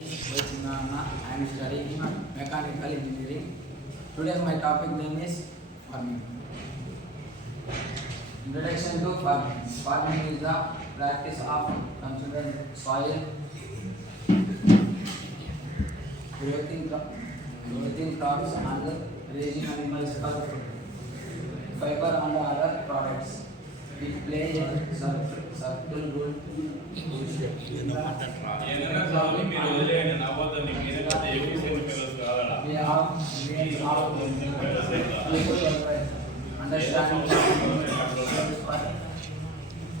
I am studying mechanical engineering. Today my topic name is farming. Introduction to farming. Farming is the practice of considering soil, growing crops and raising animals for fiber and other products. It plays a circle role. Understanding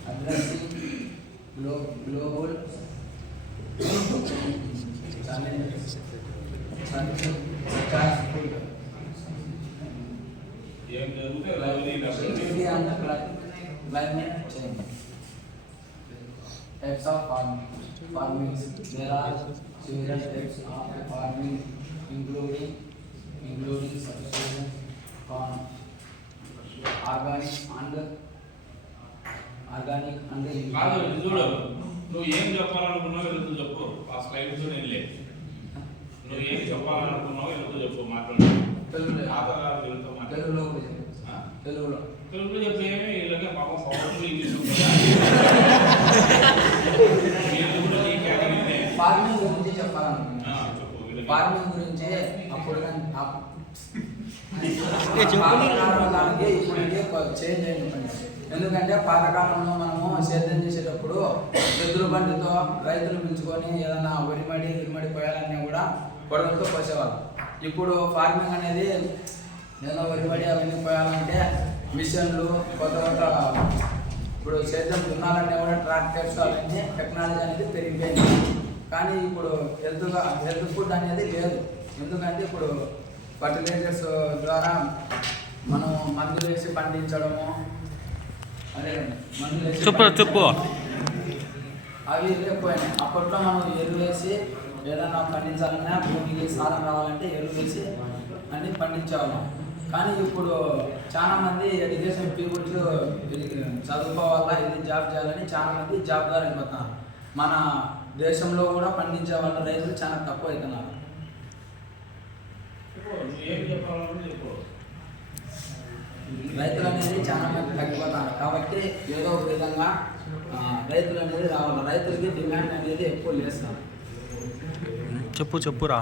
addressing global challenges such as food security and climate change. Types of farming. There are several types of farming, including subsistence, organic and కాదు చూడు నువ్వు ఏం చెప్పాలనుకున్నావు వెళ్తూ చెప్పు ఆ slides నేను లేదు నువ్వు ఏం చెప్పాలనుకున్నావు వెళ్తూ చెప్పు మాట్లాడు తెలుగులో చెప్పే వీళ్ళకి పాపం పవర్ఫుల్ ఇంగ్లీష్ ఫార్మింగ్ గురించి చెప్పాలనుకున్నా ఫార్మింగ్ గురించి అప్పుడు చేంజ్ అయింది. ఎందుకంటే పాతకాలంలో మనము సేద్యం చేసేటప్పుడు ఎద్దుల బండితో రైతులు పిలుచుకొని ఏదైనా ఇరుమడి పోయాలన్నా కూడా గొడవలతో పోసేవాళ్ళు. ఇప్పుడు ఫార్మింగ్ అనేది ఏదైనా వరిమడి అవన్నీ పోయాలంటే మిషన్లు కొత్త ఇప్పుడు సేద్యం దున్నాలన్నా కూడా ట్రాక్టర్స్ అవన్నీ టెక్నాలజీ అనేది పెరిగిపోయింది. కానీ ఇప్పుడు హెల్త్ ఫుడ్ అనేది లేదు. ఎందుకంటే ఇప్పుడు ఫర్టిలైజర్స్ ద్వారా మనం మందులు వేసి పండించడము అదే మందులు వేసి చెప్పు అవి లేకపోయినాయి. అప్పట్లో మనం ఎరువు వేసి ఏదైనా పండించాలన్నా భూమికి సారం రావాలంటే ఎరువు వేసి అన్ని పండించేవాళ్ళం. కానీ ఇప్పుడు చాలామంది ఎడ్యుకేషన్ పీపుల్స్ చదువుకోవాలా ఇది జాబ్ చేయాలని చాలామంది జాబ్ ద్వారా వెళ్ళిపోతున్నారు. మన దేశంలో కూడా పండించే వాళ్ళ రైతులు చాలా తక్కువ అవుతున్నారు. రైతులు అనేది చాలా మంది తగ్గిపోతారు. కాబట్టి ఏదో ఒక విధంగా రైతులు అనేది రావాలి. రైతులకి డిమాండ్ అనేది ఎక్కువ లేస్తారు. చెప్పురా